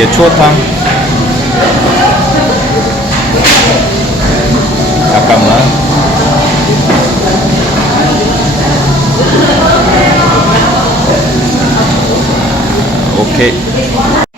이게 추어탕. 잠깐만. 오케이.